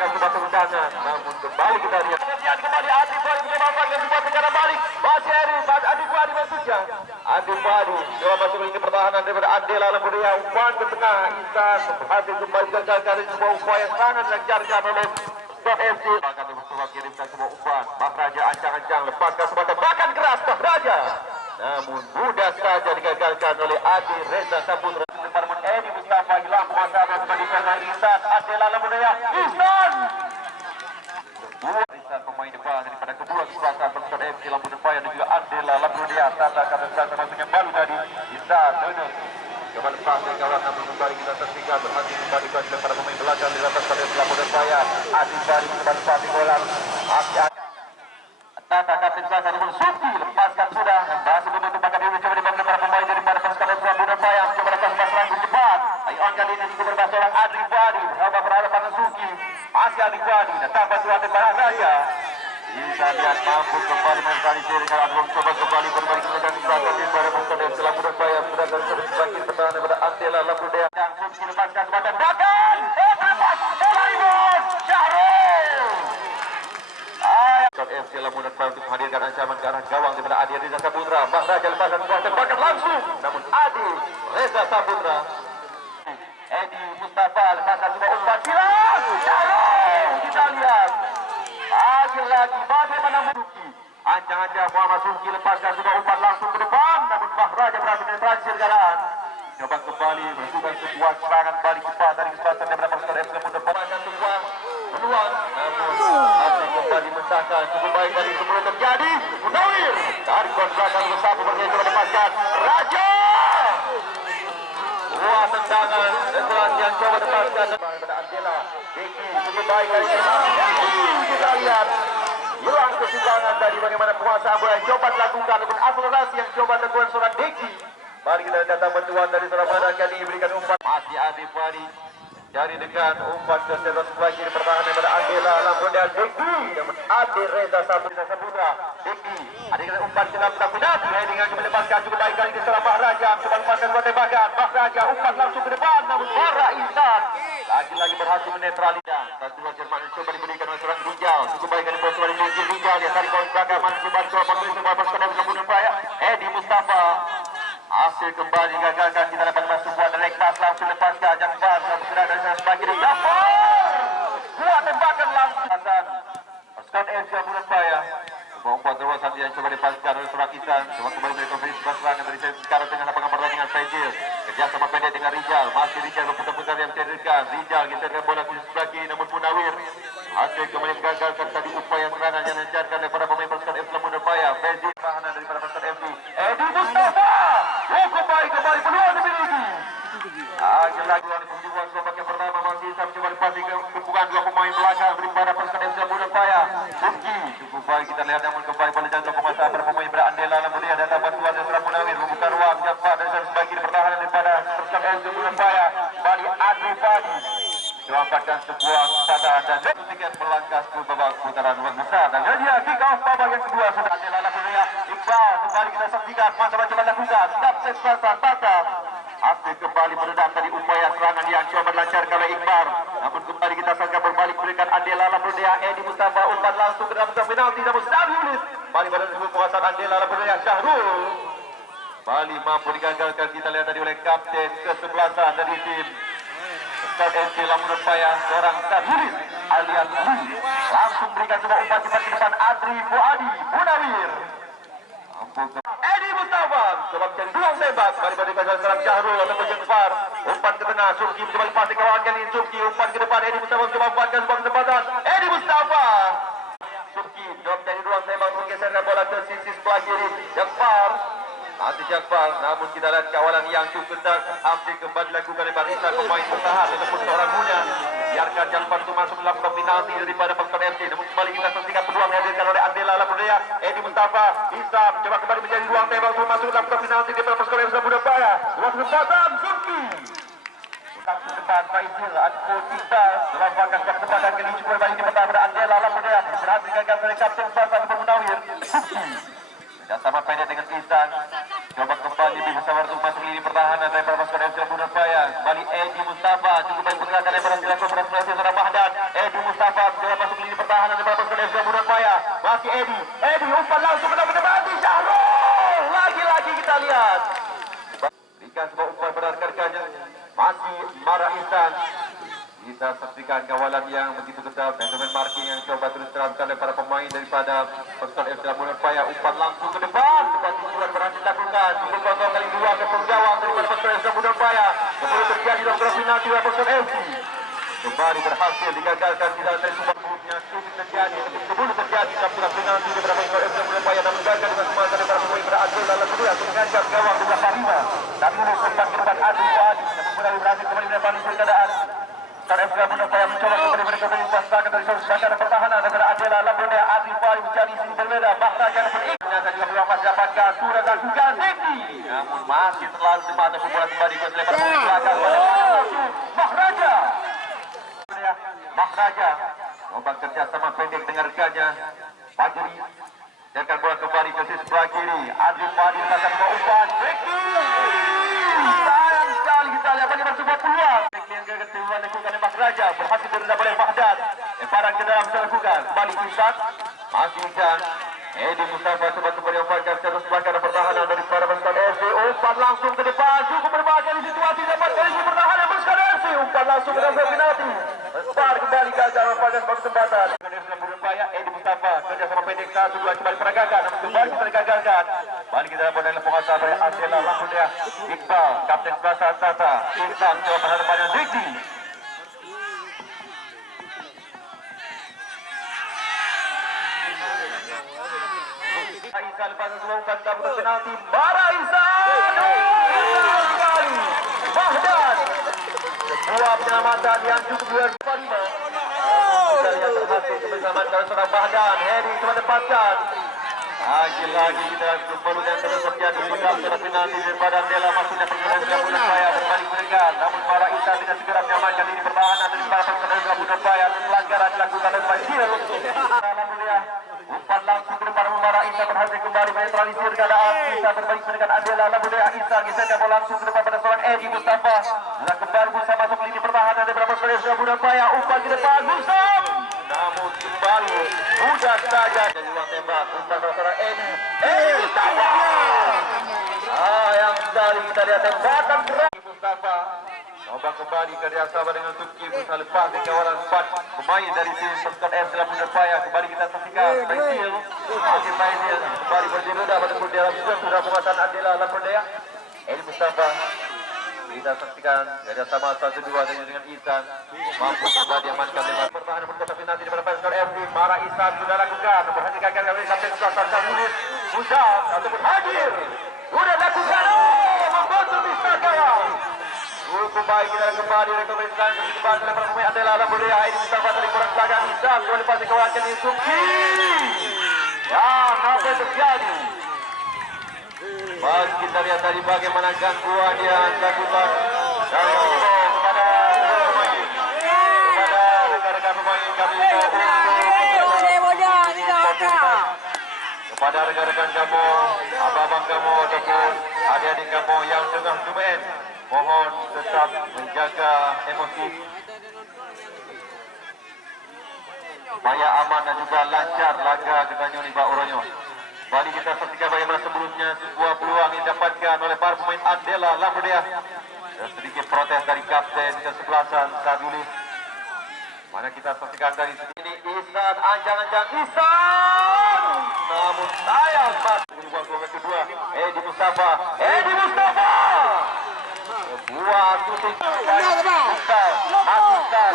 merupakan sebuah tendangan. Namun kembali kita lihat. Kemudian kembali Adi Fahri mencoba membuat sebuah tendangan balik. Masih Adi Fahri maksudnya. Adi Fahri coba masuk lini pertahanan daripada Andela Lamburia. Umpan ke tengah. Ihsan berhasil kembali gagal dari sebuah upaya serangan yang dilancarkan oleh Scott FC. Bahkan mencoba kirimkan sebuah umpan. Mahraja ancang-ancang lepaskan sebuah tembakan keras Mahraja. Namun mudah saja digagalkan oleh Adi Reza Saputra. Namun Edi Mustafa hilang penguasaan kembali karena Ihsan. Andela Lamburia. Ihsan. Ihsan pemain depan daripada kedua kesebelasan Persib FC Lampung Depan dan juga Andela Lamburia. Tata kata masuknya baru tadi. Ihsan Nunus. Coba lepas dari kawan namun kembali kita tertinggal berhasil kembali kepada para pemain belakang di atas pada Lampung Depan. Adi Fahri coba lepas di bola. Tata kapten Zaza namun Suki lepaskan sudah. Masih menutup maka dia mencoba dibangun para pemain daripada Persib Lampung Depan. Coba lepas serangan cepat. Ayon kali ini cukup berbahasa orang Adi Fahri. Berhadapan berhadapan dengan Suki. Masih Adi Fahri datang bantuan dari Raja. Kita lihat mampu kembali menetralisir kalau Adron coba kembali berbalik menekan di belakang daripada Persib Lampung Depan. Sudah terus bagi pertahanan daripada Andela Lamburia. Dan Suki lepaskan sebuah tembakan. Selaimon Syahrul. FC Lampung Depan untuk menghadirkan ancaman ke arah gawang daripada Adi Reza Saputra. Mahraja lepaskan sebuah tembakan langsung. Namun Adi Reza Saputra. Edi Mustafa lepaskan sebuah umpan silang. Syahrul. Kita lihat. Lagi bagaimana Suki. Ancang-ancang Muhammad Suki lepaskan sebuah umpan langsung ke depan. Namun Mahraja berhasil penetrasi sergaran. Coba kembali bersukan sebuah serangan balik cepat dari kesempatan daripada Persib FC Lampung Depan. Dan sebuah peluang. Namun masih kembali mensahkan cukup baik dari sebelum terjadi. Munawir dari belakang bersama bergerak coba lepaskan Raja. Wah tendangan deras yang coba lepaskan daripada Andela. Deki cukup baik dari kita lihat hilang kesimbangan dari bagaimana penguasaan bola yang coba dilakukan ataupun akselerasi yang coba dilakukan seorang Deki. Mari kita datang bantuan dari seorang Mahraja kali ini berikan umpan. Masih Adi Fahri dari dengan umpan ke sebelah sebelah kiri pertahanan daripada Andela Lamburia. Deki namun Adi Reza Saputra. Deki ada dengan umpan ke dalam penat. Dengan melepaskan cukup baik kali ini seorang Mahraja. Coba lepaskan dua tembakan. Mahraja umpan langsung ke depan namun Farah Ihsan lagi-lagi berhasil menetralisir. Satu Jerman coba diberikan oleh seorang Rijal. Cukup baik dari bos dari Rijal. Dia tarik kawan belakang masih coba pembunuh pasukan Lampung Depan. Edi Mustafa hasil kembali gagalkan. Kita dapat masuk buat direct pass langsung lepaskan Jakfar sudah dari sana sebagai Jakfar buat tembakan langsung Hasan pasukan FC Lampung Depan. Sebuah umpan terwasan yang coba dilepaskan oleh seorang Ihsan. Coba kembali dari konferensi serangan dari sekarang tengah lapangan pertandingan Fajil. Kerjasama pendek dengan Rijal. Masih Rijal berputar-putar yang mencerirkan. Rijal geserkan bola ke sebelah kiri namun Munawir hasil kembali gagalkan tadi upaya serangan yang dilancarkan oleh para pemain pasukan FC Lampung Depan. Fajil pertahanan daripada pasukan FC. Edi Mustafa cukup baik kembali peluang dimiliki. Lagi penjualan babak yang pertama masih Ihsan mencoba dipasing ke tumpukan dua pemain belakang daripada pasukan FC Lampung Depan. Suki cukup baik kita lihat namun kembali pada jaga penguasaan para pemain daripada Andela Lamburia dan bantuan dari seorang Munawir membuka ruang Jakfar dari sana sebagai pertahanan daripada pasukan FC Lampung Depan. Bali Adi Fahri memanfaatkan sebuah kesempatan dan tiket melangkah ke babak putaran besar dan dia kick off babak yang kedua sudah Andela Lamburia. Iqbal kembali kita saksikan masa coba lakukan stop sespasan Tata hasil kembali meredam tadi upaya serangan yang coba dilancarkan oleh Iqbal. Namun kembali kita saksikan berbalik berikan Andela Lamburia. Edi Mustafa umpan langsung ke dalam penalti namun Syahrul balik pada sebuah penguasaan Andela Lamburia. Syahrul Bali mampu digagalkan kita lihat tadi oleh kapten kesebelasan dari tim Persib FC Lampung Depan seorang Syahrul alias Lee langsung berikan sebuah umpan cepat ke depan Adri Fuadi Munawir. Edi Mustafa coba mencari ruang tembak kembali berikan seorang Syahrul ataupun Jakfar. Umpan ke tengah Suki mencoba lepasi kawan kali ini Suki umpan ke depan Edi Mustafa mencoba memanfaatkan sebuah kesempatan. Edi Mustafa Suki coba mencari ruang tembak menggeserkan bola ke sisi sebelah kiri Jakfar. Masih Jakfar namun kita lihat kawalan yang cukup ketat hampir kembali dilakukan oleh barisan pemain bertahan ataupun seorang muda. Biarkan Jakfar itu masuk melakukan penalti daripada pasukan FC namun kembali kita saksikan peluang yang dihadirkan oleh Andela Lamburia. Edi Mustafa bisa coba kembali menjadi ruang tembak untuk masuk melakukan penalti daripada pasukan FC Lampung Depan. Sebuah kesempatan Suki langsung depan Faizil Adko Tista dalam bagas kesempatan kali cukup balik di pertahanan Andela Lamburia berhasil gagal oleh kapten Faisal Munawir. Suki dan sama pendek dengan Ihsan coba kembali bisa untuk masuk lini pertahanan daripada pasukan FC Lampung Depan. Kembali Edi Mustafa cukup baik pergerakan daripada seorang Mahdan. Edi Mustafa Edi umpan langsung benar-benar Syahrul. Lagi-lagi kita lihat. Berikan sebuah umpan berdasarkannya. Masih Mara Ihsan. Kita saksikan kawalan yang begitu ketat. Benjamin marking yang coba terus terangkan oleh para pemain daripada Persatuan FC Labuan Paya. Umpan langsung ke depan. Umpan tujuan berhasil dilakukan. Cukup kosong kali dua ke penggawang daripada Persatuan FC Labuan Paya. Kemudian terjadi dalam gerak penalti oleh Persatuan FC. Kembali berhasil digagalkan di dalam super grupnya. Sulit terjadi. Sebelum terjadi dalam gerak penalti daripada Persatuan FC Labuan Paya. Namun gagal dengan semasa daripada pemain berhasil dalam kedua. Mengajar gawang di belakang lima. Dan ini sempat ke depan Adi Adi. Namun berhasil kembali mendapatkan keadaan. FC Labuan Paya mencoba kembali mereka berpasangan dari sebagian pertahanan daripada Adela Labuan Adri Fai mencari sisi berbeda Mahraja dan ternyata juga peluang masih dapatkan sudah dilakukan Diki namun masih terlalu cepat untuk bola kembali ke selebar belakang pada Mahraja coba kerjasama pendek dengan rekannya Fajri akan bola kembali ke sisi sebelah kiri Adri Fai akan umpan Diki sayang sekali kita lihat bagaimana sebuah peluang yang kedua dilakukan oleh Mahraja berhasil diredam oleh Mahdad lemparan ke dalam dilakukan kembali Ihsan masih Ihsan Edi Mustafa coba kembali memanfaatkan terus belakang pertahanan dari para Persatuan FC umpan langsung ke depan cukup berbahaya di situasi dapat dari pertahanan Persatuan FC umpan langsung ke dalam penalti lempar kembali gagal memanfaatkan sebuah kesempatan berupaya Edi Mustafa kerjasama pendek 1-2 kembali peragakan namun kembali tergagalkan balik kita dapat dalam penguasa oleh Adela Labuan Iqbal kapten Selasa Tata Ihsan coba berhadapannya Diki Ihsan lepas umpan dapat penalti Mara Ihsan kembali Mahdad sebuah penyelamatan yang cukup luar biasa kita lihat berhasil kebersamakan seorang Mahdad Heri cuma dapatkan lagi-lagi kita kembali dan terus terjadi pegang setelah penalti daripada Adela maksudnya pergerakan Labuan Paya berbalik meninggal namun Mara Ihsan tidak segera menyelamatkan diri pertahanan daripada pergerakan Labuan Paya pelanggaran dilakukan oleh Faisal alhamdulillah umpan langsung ke depan Mara Ihsan berhasil kembali menetralisir keadaan bisa berbalik dengan Adela Labuan Ihsan geserkan bola langsung ke depan pada seorang Edi Mustafa sudah kembali berusaha masuk lini pertahanan daripada pergerakan Labuan Paya umpan ke depan Musam namun kembali mudah saja dari ruang tembak umpan seorang Edi Mustafa yang sekali kita lihat tembakan gerak Mustafa coba kembali kerjasama dengan Turki berusaha lepas di kawalan 4 pemain dari tim Persatuan FC Labuan Paya kembali kita saksikan Faisal Hakim Faisal kembali berjerudah pada dalam sudah penguasaan Adela Labuan Edi Mustafa kita saksikan kerjasama 1-2 dengan Ihsan mampu kembali diamankan dengan pertahanan berkotak penalti daripada Persatuan FC Mara Ihsan sudah lakukan berhasil gagal kali kapten Selasa Murid Musa ataupun hadir sudah lakukan membantu bisa gawang cukup baik kita kembali rekomendasi kembali oleh para pemain Adela Labuan Edi Mustafa dari kurang belakang Ihsan boleh pasti kawasan di Suki yang apa yang terjadi Mas kita lihat tadi bagaimana gangguan yang dilakukan dari kepada rekan-rekan pemain kami kepada rekan-rekan kamu, abang-abang kamu ataupun adik-adik kamu yang tengah bermain, mohon tetap menjaga emosi supaya aman dan juga lancar laga kita nyuri Pak Uronyo. Kembali kita saksikan bagaimana sebelumnya sebuah peluang yang didapatkan oleh para pemain Adela Labuan dan sedikit protes dari kapten kesebelasan Saduli. Mana kita saksikan dari sini Ihsan anjang-anjang Ihsan namun sayang buat gol kedua Edi Mustafa sebuah shooting masukkan